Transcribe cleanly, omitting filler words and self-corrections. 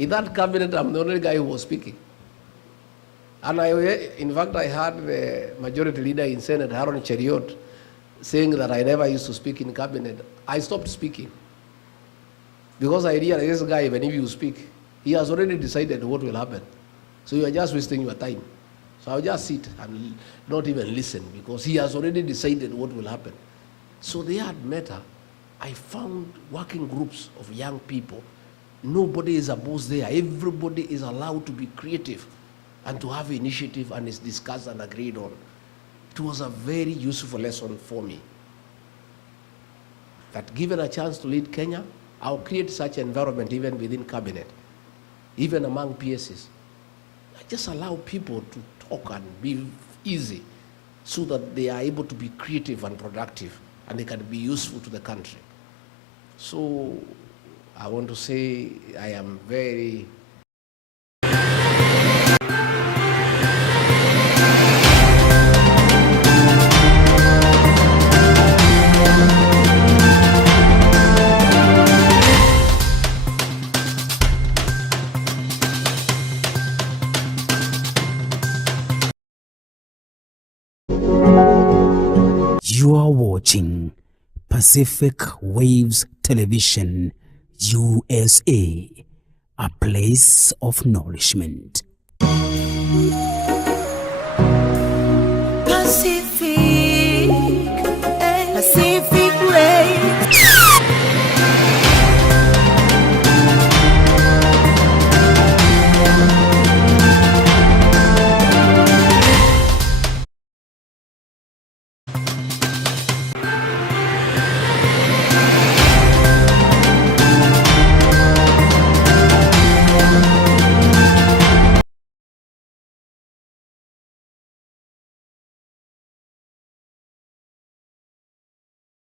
In that cabinet, I'm the only guy who was speaking. And in fact, I heard the majority leader in Senate, Haron Cheriot, saying that I never used to speak in cabinet. I stopped speaking because I realized this guy, even if you speak, he has already decided what will happen. So you are just wasting your time. So I'll just sit and not even listen because he has already decided what will happen. So they had met her. I found working groups of young people. Nobody is a boss there. Everybody is allowed to be creative and to have initiative, and is discussed and agreed on. It was a very useful lesson for me. That given a chance to lead Kenya, I'll create such an environment even within cabinet, even among PSs. I just allow people to talk and be easy so that they are able to be creative and productive and they can be useful to the country. So I want to say I am very You are watching Pacific Waves Television, USA, a place of nourishment. Pacific